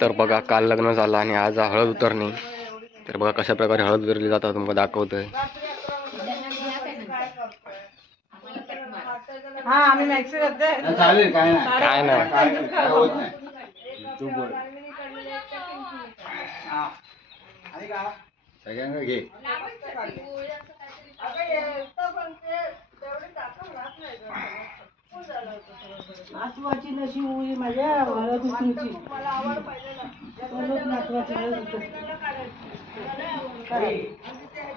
तर बघा काल लग्न झालं आणि आज हळद उतरणी. तर बघा कशा प्रकारे हळद उतरली जातात तुम्हाला दाखवतोय. हा आम्ही मॅक्सी करते. चालेल काय नाही काय नाही काय होत नाही तू बोल सगळ्यांना घे नाचवाची नशी उई माझ्या हळद उतरूची नाचवाची हळद उतरू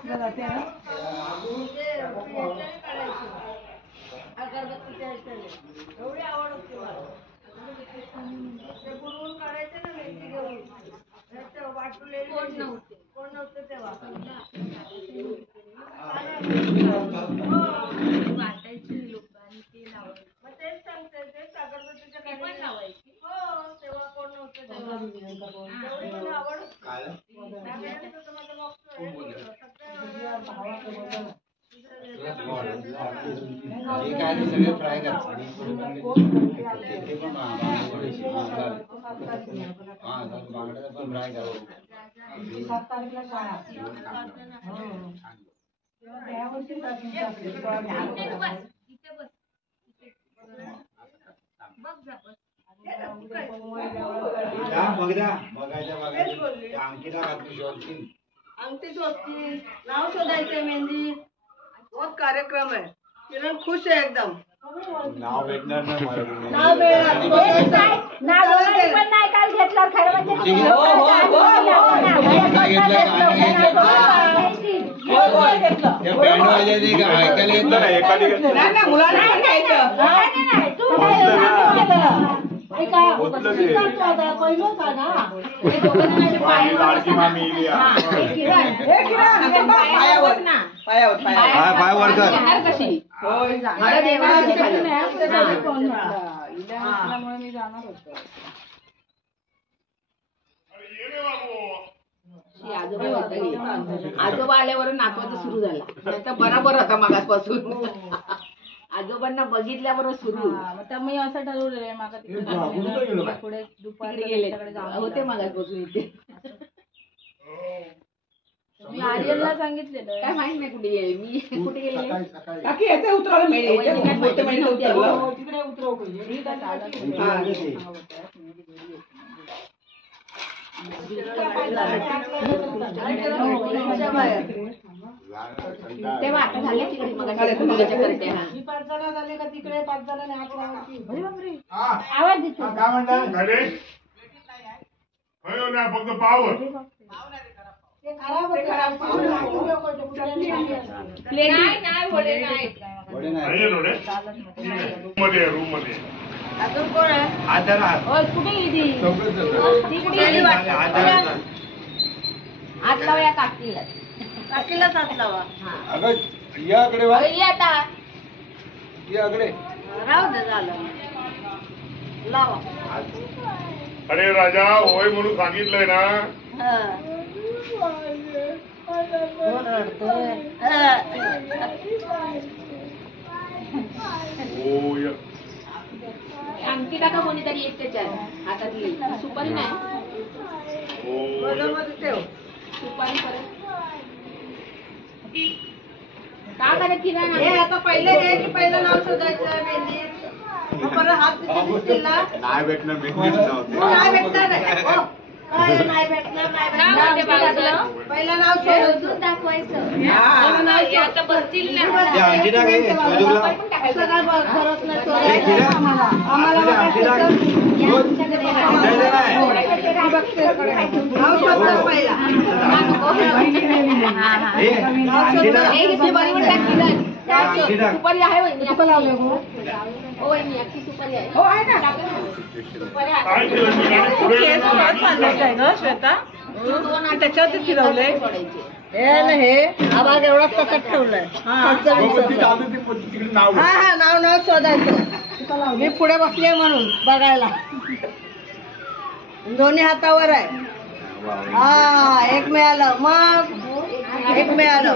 जाते ना एवढी आवड होती मला ते बुडवून काढायचे ना मेथी घेऊन वाटलेले कोण नव्हते तेव्हा वाटायचे लोक आणि ते लावायचे मग तेच सांगते तेच अगरबत्तीच्या पण लावायची हो तेव्हा कोण नव्हतं तेव्हा एवढी मला आवड होती काय सगळे फ्राय कर बांगड्याचा पण फ्राय कर 7 तारखेला शाळा अंगठी शोधती नाव शोधायचे मेहंदी बहुत कार्यक्रम है किरण खुश है एकदम नाव भेटणार नाही नाव पायावर कर मी जाणार होतो आजोबा आल्यावर नाचवायचं सुरू झाला तर बरोबर होता मागासपासून आजोबांना बघितल्यावर सुरू तर मी असं ठरवलेलं मागा पुढे दुपारी गेले होते मागासपासून इथे मी आर्यनला सांगितलेलं काय माहित नाही कुठे गेले मी कुठे गेले तिकडे उतरव तेव्हा आता झाले तिकडे मग करते हा 5 जण झाले का तिकडे 5 जणांनी हात लावायची आवाज देतो काय म्हणतात फक्त पावर रूम मध्ये अजून कोण आहे कुठे हात लावा काकीला काकीलाच हात लावा अगं याकडे वा ये आता याकडे राहू दे झालं लावा अरे राजा होय म्हणून सांगितलंय ना होय अंगठी टाका कोणीतरी एक त्याच्यात हातातली सुपारी नाही सुपारी परत का करत की हे आता पहिले हे की पहिलं नाव शोधायचं मेहंदीत परत हात दिसतील ना नाही भेटणार नाही भेटणार नाही भेटणार पहिलं नाव शोधून दाखवायचं आता बसतील ना करत नाही आम्हाला नाव शोधलं पहिला सुपारी आहे वहिनी हो वहिनी अख्खी सुपारी आहे हो आहे ना सुपारी आहे श्वेता त्याच्यावरती फिरवलंय हे आवाज एवढा तसंच ठेवलंय हा नाव शोधायचं मी पुढे बसले म्हणून बघायला दोन्ही हातावर आहे हा एक मिळालं मग एक मिळालं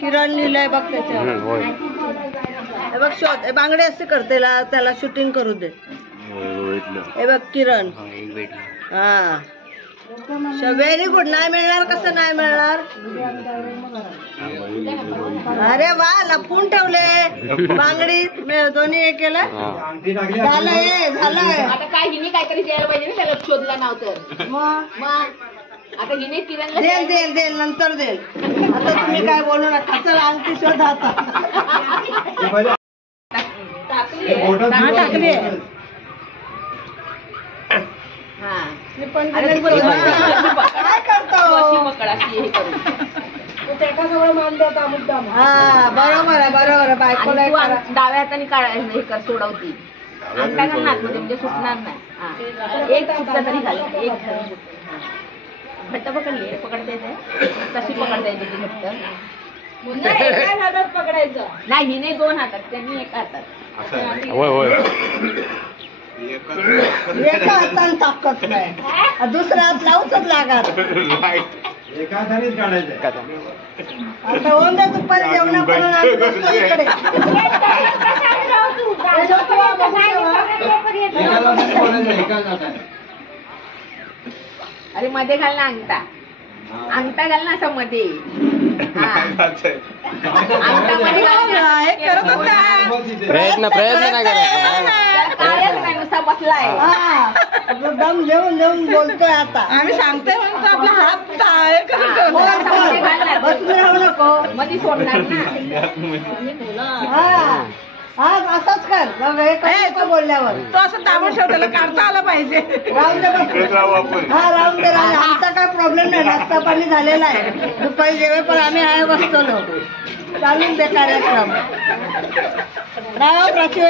किरण लिहिलंय बघ त्याच्यावर हे बघ शोध हे बांगडे असे करते त्याला शूटिंग करू दे हे बघ किरण हा व्हेरी गुड. नाही मिळणार कसं नाही मिळणार? अरे वा, लपवून ठेवले बांगडी दोन्ही हे केलं. झालंय झालंय. आता काय हिने काहीतरी द्यायला पाहिजे ना त्याला शोधला नाव तर. मग आता हिने तिरंगा देईल देईल देईल नंतर देईल. आता तुम्ही काय बोलू नका. चल अंगठी शोध आता. टाकली हा मी पण अरे दिली. तू काय करतो? अशी पकड अशी हे करून हा बरोबर आहे बरोबर आहे. बायकोला आणि एक तू करा. डाव्या हाताने काढायचं हे कर सोडवती अंगठा घाल ना आतमध्ये म्हणजे सुटणार नाही. हा. एक सुटलं तरी झालं. एक घट्ट पकडली पकडता येते तशी पकडता येते ती घट्ट. नाही हिने 2 हातात त्यांनी 1 हातात. होय होय. एका हाताने ताकद नाही, दुसऱ्या हात लावूच लागत. एका हातानेच काढायचं. आता होऊन द्या दुपारी जेवणापर्यंत आम्ही बसतो इकडे. एकाच हाताने बोलायचं, एकाच हाताने. अरे मध्ये घाल ना अंगठा. अंगठा घाल ना असं मध्ये. अंगठा मध्ये घाल ना. हे करत होता. प्रयत्न नाही करत. कायच नाही नुसता बसलाय. हा, आपलं दम देऊन देऊन बोलतोय आता. आम्ही सांगतोय म्हणून आपला हात बसून राहू नको. मध्ये सोडणार ना. हा हा असंच कर. मग हे कसं बोलल्यावर तो असं दाबून ठेवलेलं काढता आलं पाहिजे. राहून दे बस. हा राहून दे राहून दे. आमचा काय प्रॉब्लेम नाही. नाश्ता पाणी झालेला आहे. दुपारी जेवे पण आम्ही आहे बसतो लो. चालून दे कार्यक्रम. राव प्राची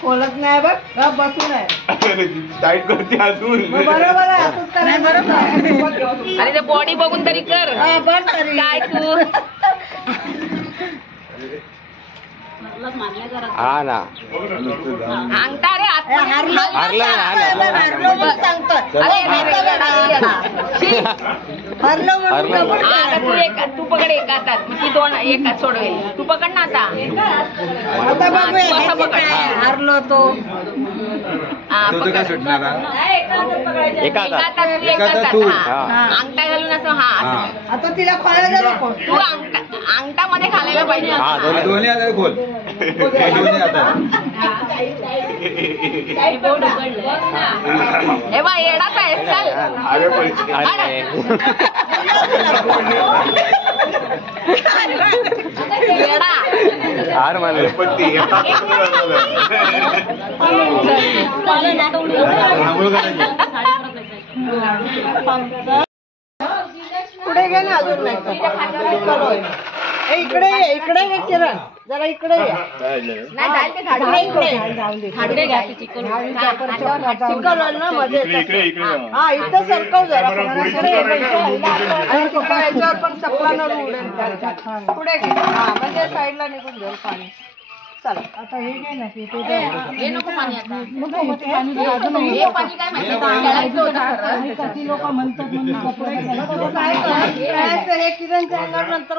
खोलत नाही बघ. गप बसून आहे. टाईट करते अजून. मग बरोबर आहे. असंच करायचं. बरोबर. अरे ते बॉडी बघून तरी कर. हा बघ तरी. काय तू हा ना. अंगठा रे हारलो हारलो म्हणून सांगतोय. अरे हारलो म्हणून हारलो. गप्प आता तू पकड 1 हातात. ती 2 1 हात सोडवेल. तू पकड ना आता. आता बघूया असं ह्याची पकड. काय. हारलो तो. हा, तो पकड. काय सुटणार हा? एका एका हातात. हातात तू, 1 एका हातात हातात. तू. हा. अंगठा घालून असं हा असं. आता तिला खोळायला नको. तू अंगठा मध्ये घालायला पाहिजे. हा दोन्ही. दोन्ही हातात खोल. दोन्ही हातात. हे बा येडाच आहेस चाल. अरे येडा. हार मानले. आंघोळ करायची. पुढे गे ना अजून नाही तर. ए, इकडे ये. इकडे ये किरण. जरा इकडे ये. नाही जाईल ते खाडे. खाडे घ्या ते चिकन. चिकन ना मध्ये. हा इथं सरकव जरा. आणि तिकडे याच्यावर पण चपलानं उडेल. पुढे घे. हा म्हणजे साईडला निघून जाईल पाणी. चला आता हे घे ना. हे नको पाणी आता. हे पाणी काय माहिती खेळायचं होतं खरं. लोक म्हणतात काय करायचं हे किरणच्या अंगावर नंतर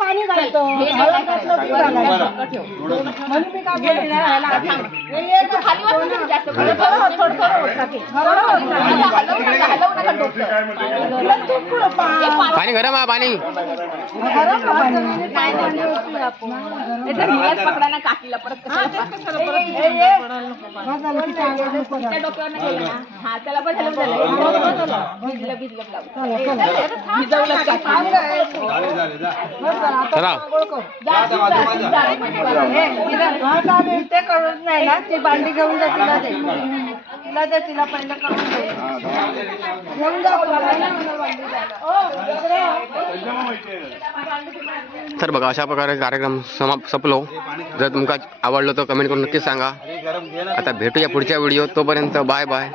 पाणी घालतो. खाली वाटून तरी जास्त पाणी गरम आहे पाणी. पकडायला काकीला परत डोक्यावर गेलं ना. हा त्याला पण झालं भिजलं भिजवलं चला ते कळत नाही ना. ती भांडी घेऊन जा. तिला दे. तिला दे. तिला पहिलं करून दे. घेऊन जा. तर बघा अशा प्रकारे कार्यक्रम संपलो. जर तुमका आवडलं तर कमेंट करून नक्कीच सांगा. आता भेटूया पुढच्या व्हिडिओ. तोपर्यंत बाय बाय.